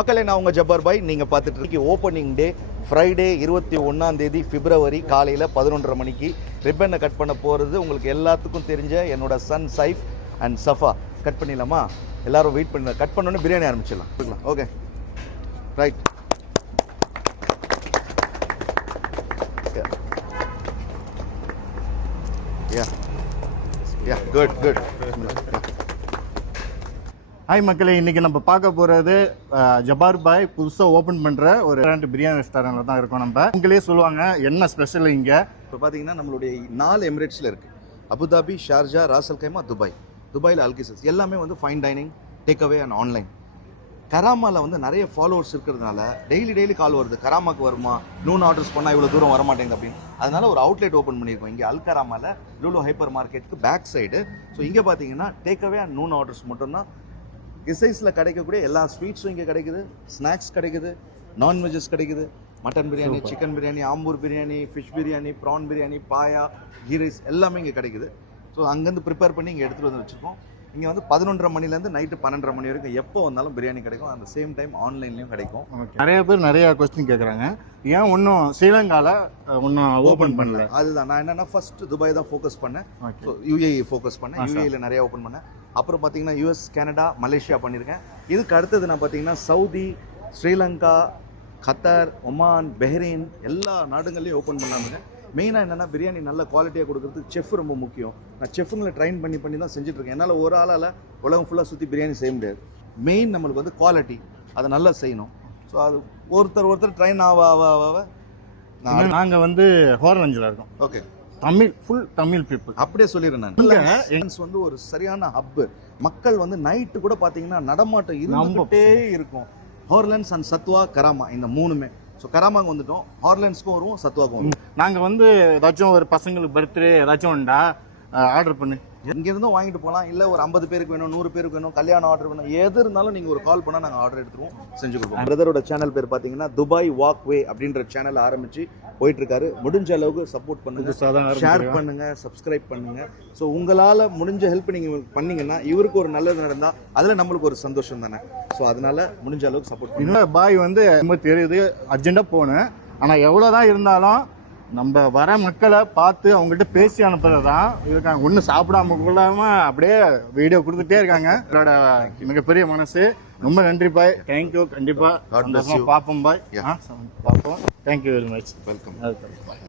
மக்களே, நான் உங்கள் ஜப்பார் பாய். நீங்கள் பார்த்துட்டு இருக்கீங்க ஓப்பனிங் டே ஃப்ரைடே 21 பிப்ரவரி காலையில் 11:30 மணிக்கு ரிப்பனை கட் பண்ண போகிறது. உங்களுக்கு எல்லாத்துக்கும் தெரிஞ்ச என்னோட son Saif and Safa. Cut பண்ணிடலாமா? எல்லாரும் வெயிட் பண்ணி கட் பண்ணோன்னே பிரியாணி ஆரம்பிச்சிடலாம். Okay, right. குட். ஹாய் மக்களே, இன்றைக்கி நம்ம பார்க்க போகிறது ஜப்பார் பாய் புதுசாக ஓப்பன் பண்ணுற ஒரு பிரியாணி ரெஸ்டாரண்ட்டில் தான் இருக்கோம். நம்ம உங்களே சொல்லுவாங்க என்ன ஸ்பெஷல் இங்கே. இப்போ பார்த்தீங்கன்னா நம்மளுடைய 4 எமிரேட்ஸில் இருக்குது. அபுதாபி, ஷார்ஜா, ராசல் கைமா, துபாயில் அல்கிசஸ். எல்லாமே வந்து fine dining, take away and online. கராமாவில் வந்து நிறைய ஃபாலோவர்ஸ் இருக்கிறதுனால டெய்லி கால் வருது, கராமாக்கு வருமா, நூன் ஆர்டர்ஸ் பண்ணால் இவ்வளோ தூரம் வரமாட்டேங்குது அப்படின்னு. அதனால ஒரு அவுட்லெட் ஓப்பன் பண்ணியிருக்கோம் இங்கே அல் கராமாவில், லூலோ ஹைப்பர் மார்க்கெட்டுக்கு பேக் சைடு. ஸோ இங்கே பார்த்தீங்கன்னா take away and noon orders மட்டும்தான். கிசைஸில் கிடைக்கக்கூடிய எல்லா ஸ்வீட்ஸும் இங்கே கிடைக்குது, ஸ்நாக்ஸ் கிடைக்குது, நான்வெஜ்ஜஸ் கிடைக்குது. Mutton biryani, chicken biryani, Ambur biryani, fish biryani, prawn biryani, paya, ghee rice எல்லாமே இங்கே கிடைக்குது. ஸோ அங்கேருந்து ப்ரிப்பேர் பண்ணி இங்கே எடுத்துகிட்டு வந்து வச்சுருக்கோம். இங்கே வந்து 11:30 மணிலேருந்து நைட்டு 12:30 மணி வரைக்கும் எப்போ வந்தாலும் பிரியாணி கிடைக்கும். அந்த சேம் டைம் ஆன்லைன்லேயும் கிடைக்கும். நிறைய பேர் நிறைய கொஸ்டின் கேட்குறாங்க, ஏன் இன்னும் ஸ்ரீலங்காவில் இன்னும் ஓப்பன் பண்ணல? அதுதான் நான் என்னென்னா ஃபர்ஸ்ட் துபாய் தான் ஃபோக்கஸ் பண்ணேன். ஸோ யூஏஇ ஃபோக்கஸ் பண்ணேன். யூஏஇயில் நிறையா ஓப்பன் பண்ணேன். அப்புறம் பார்த்தீங்கன்னா யூஎஸ், கனடா, மலேசியா பண்ணியிருக்கேன். இதுக்கு அடுத்தது நான் பார்த்தீங்கன்னா Saudi, Sri Lanka, Qatar, Oman, Bahrain எல்லா நாடுகள்லையும் ஓப்பன் பண்ணாங்க. மெயினாக என்னென்னா பிரியாணி நல்ல குவாலிட்டியாக கொடுக்குறதுக்கு செஃப் ரொம்ப முக்கியம். நான் செஃப்புங்களை ட்ரைன் பண்ணி தான் செஞ்சுட்ருக்கேன். என்னால் ஒரு ஆளால் உலகம் ஃபுல்லாக சுற்றி பிரியாணி செய்ய முடியாது. மெயின் நம்மளுக்கு வந்து குவாலிட்டி, அதை நல்லா செய்யணும். ஸோ அது ஒருத்தர் ட்ரைன் ஆக நாங்கள் வந்து ஹோர்லஞ்சில் இருக்கோம். ஓகே, ஃபுல் தமிழ் பீப்புள் அப்படியே சொல்லிடுறேன் நான். வந்து ஒரு சரியான ஹப்பு. மக்கள் வந்து நைட்டு கூட பார்த்தீங்கன்னா நடமாட்டம் இருந்துகிட்டே இருக்கும். ஹோர்லன்ஸ் அண்ட் சத்வா, கராமா, இந்த 3மே. ஸோ கராமாங்க வந்துட்டோம், ஹார்லண்ட்ஸ்க்கும் வருவோம், சத்வாக்கும் வருவோம். நாங்கள் வந்து ஏதாச்சும் ஒரு பசங்களுக்கு பர்த்டே ஏதாச்சும் உண்டா ஆர்டர் பண்ணி எங்கேருந்தும் வாங்கிட்டு போகலாம். இல்லை ஒரு 50 பேருக்கு வேணும், 100 பேருக்கு வேணும், கல்யாணம் ஆர்டர் வேணும், எது இருந்தாலும் நீங்கள் ஒரு கால் பண்ணால் நாங்கள் ஆர்டர் எடுத்துருவோம், செஞ்சு கொடுப்போம். பிரதரோட சேனல் பேர் பார்த்தீங்கன்னா துபாய் வாக்வே அப்படின்ற சேனல் ஆரம்பித்து போயிட்டுருக்காரு. முடிஞ்ச அளவுக்கு சப்போர்ட் பண்ணுங்க, ஷேர் பண்ணுங்க, சப்ஸ்கிரைப் பண்ணுங்க. ஸோ உங்களால் முடிஞ்ச ஹெல்ப் நீங்கள் பண்ணீங்கன்னா இவருக்கு ஒரு நல்லது நடந்தால் அதில் நம்மளுக்கு ஒரு சந்தோஷம் தானே. ஸோ அதனால முடிஞ்ச அளவுக்கு சப்போர்ட் பண்ணுங்க. பாய் வந்து ரொம்ப தெரியுது, அர்ஜென்ட்டாக போகணும். ஆனால் எவ்வளோதான் இருந்தாலும் நம்ம வர மக்களை பார்த்து அவங்கள்ட்ட பேசி அனுப்புறது தான் இருக்காங்க. ஒன்றும் சாப்பிடாம கொள்ளாமல் அப்படியே வீடியோ கொடுத்துட்டே இருக்காங்க. என்னோட மிகப்பெரிய மனசு. ரொம்ப நன்றி பாய், தேங்க்யூ. கண்டிப்பாக பார்ப்போம் பாய், பார்ப்போம். Thank you very much. வெல்கம்.